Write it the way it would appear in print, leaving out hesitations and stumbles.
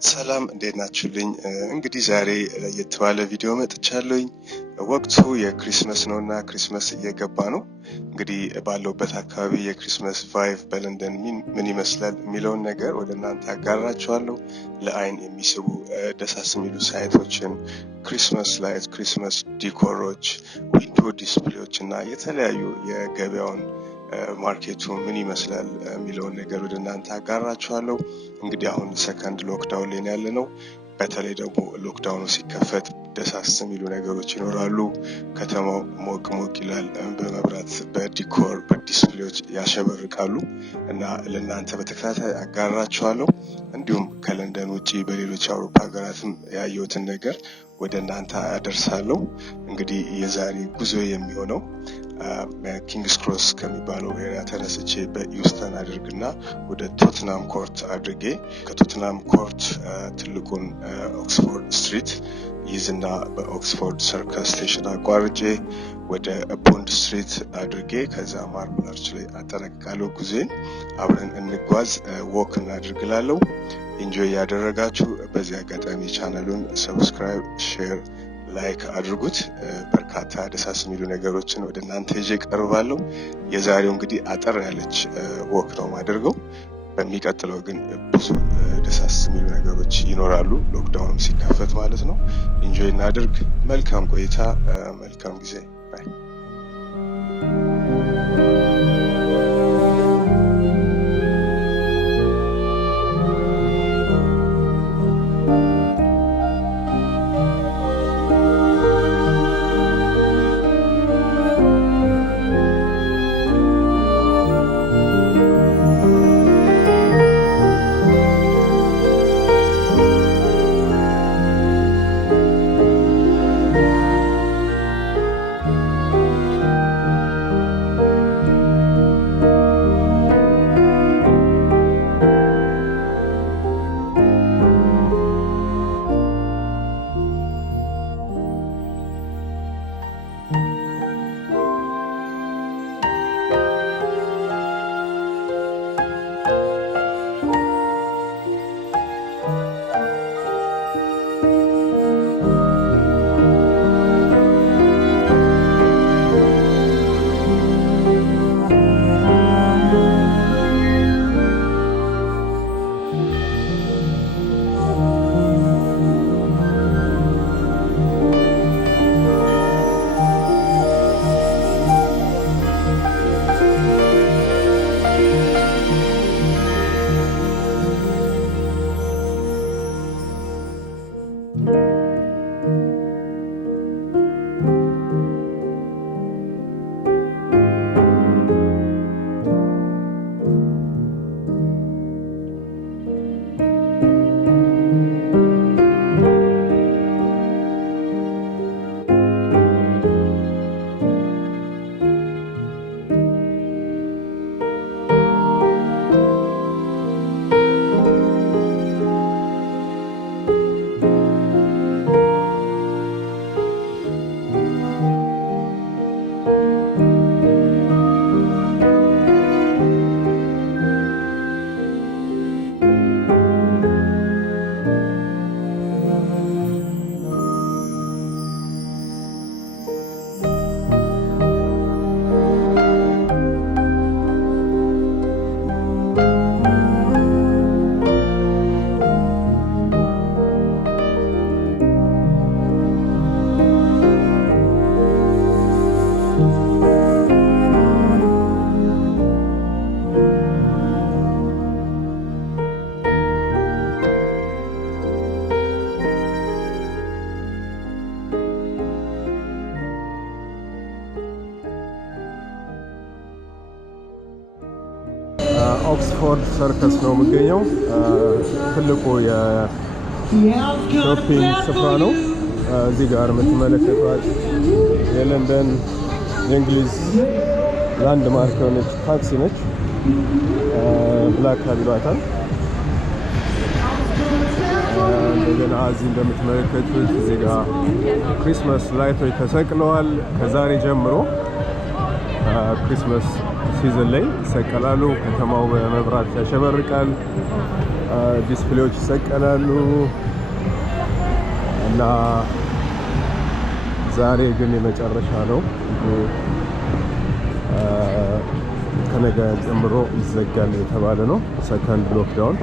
ሰላም እንዴት ናችሁልኝ? እንግዲህ ዛሬ ለየት ባለ ቪዲዮ መጥቻለሁኝ። ወቅቱ የክሪስማስ ነውና ክሪስማስ እየገባ ነው። እንግዲህ ባለውበት አካባቢ የክሪስማስ ቫይብ በለንደን ምን ይመስላል የሚለውን ነገር ወደ እናንተ አጋራችኋለሁ። ለአይን የሚስቡ ደሳስ የሚሉ ሳይቶችን፣ ክሪስማስ ላይት፣ ክሪስማስ ዲኮሮች፣ ዊንዶ ዲስፕሌዎች እና የተለያዩ የገበያውን ማርኬቱ ምን ይመስላል የሚለውን ነገር ወደ እናንተ አጋራችኋለሁ። እንግዲህ አሁን ሰከንድ ሎክዳውን ላይ ያለነው። በተለይ ደግሞ ሎክዳውኑ ሲከፈት ደሳስ የሚሉ ነገሮች ይኖራሉ። ከተማው ሞቅ ይላል። በመብራት፣ በዲኮር፣ በዲስፕሌዎች ያሸበርቃሉ እና ለእናንተ በተከታታይ አጋራችኋለሁ። እንዲሁም ከለንደን ውጪ በሌሎች የአውሮፓ ሀገራትም ያየሁትን ነገር ወደ እናንተ አደርሳለሁ። እንግዲህ የዛሬ ጉዞ የሚሆነው ኪንግስ ክሮስ ከሚባለው ኤሪያ ተነስቼ በዩስተን አድርግና ወደ ቶትናም ኮርት አድርጌ ከቶትናም ኮርት ትልቁን ኦክስፎርድ ስትሪት ይዝና በኦክስፎርድ ሰርከስ ስቴሽን አቋርጬ ወደ ቦንድ ስትሪት አድርጌ ከዛ ማርብል አርች ላይ አጠናቅቃለሁ። ጉዞን አብረን እንጓዝ፣ ወክ እናድርግላለሁ። ኢንጆይ ያደረጋችሁ በዚህ አጋጣሚ ቻናሉን ሰብስክራይብ፣ ሼር፣ ላይክ አድርጉት። በርካታ ደሳስ የሚሉ ነገሮችን ወደ እናንተ ይዤ ቀርባለሁ። የዛሬው እንግዲህ አጠር ያለች ወክ ነው ማደርገው። በሚቀጥለው ግን ብዙ ደሳስ የሚሉ ነገሮች ይኖራሉ፣ ሎክዳውንም ሲከፈት ማለት ነው። ኢንጆይ እናድርግ። መልካም ቆይታ፣ መልካም ጊዜ። ባይ። ኦክስፎርድ ሰርከስ ነው የሚገኘው። ትልቁ የሾፒንግ ስፍራ ነው። እዚህ ጋር የምትመለከቷት የለንደን የእንግሊዝ ላንድ ማርክ የሆነች ታክሲ ነች። ብላክ ይሏታል። እንደገና እዚህ እንደምትመለከቱት እዚህ ጋር ክሪስማስ ላይቶች ተሰቅለዋል። ከዛሬ ጀምሮ ክሪስማስ ሲዝን ላይ ይሰቀላሉ። ከተማው በመብራት ያሸበርቃል። ዲስፕሌዎች ይሰቀላሉ እና ዛሬ ግን የመጨረሻ ነው። ከነገ ጀምሮ ይዘጋል የተባለ ነው። ሰከንድ ሎክዳውን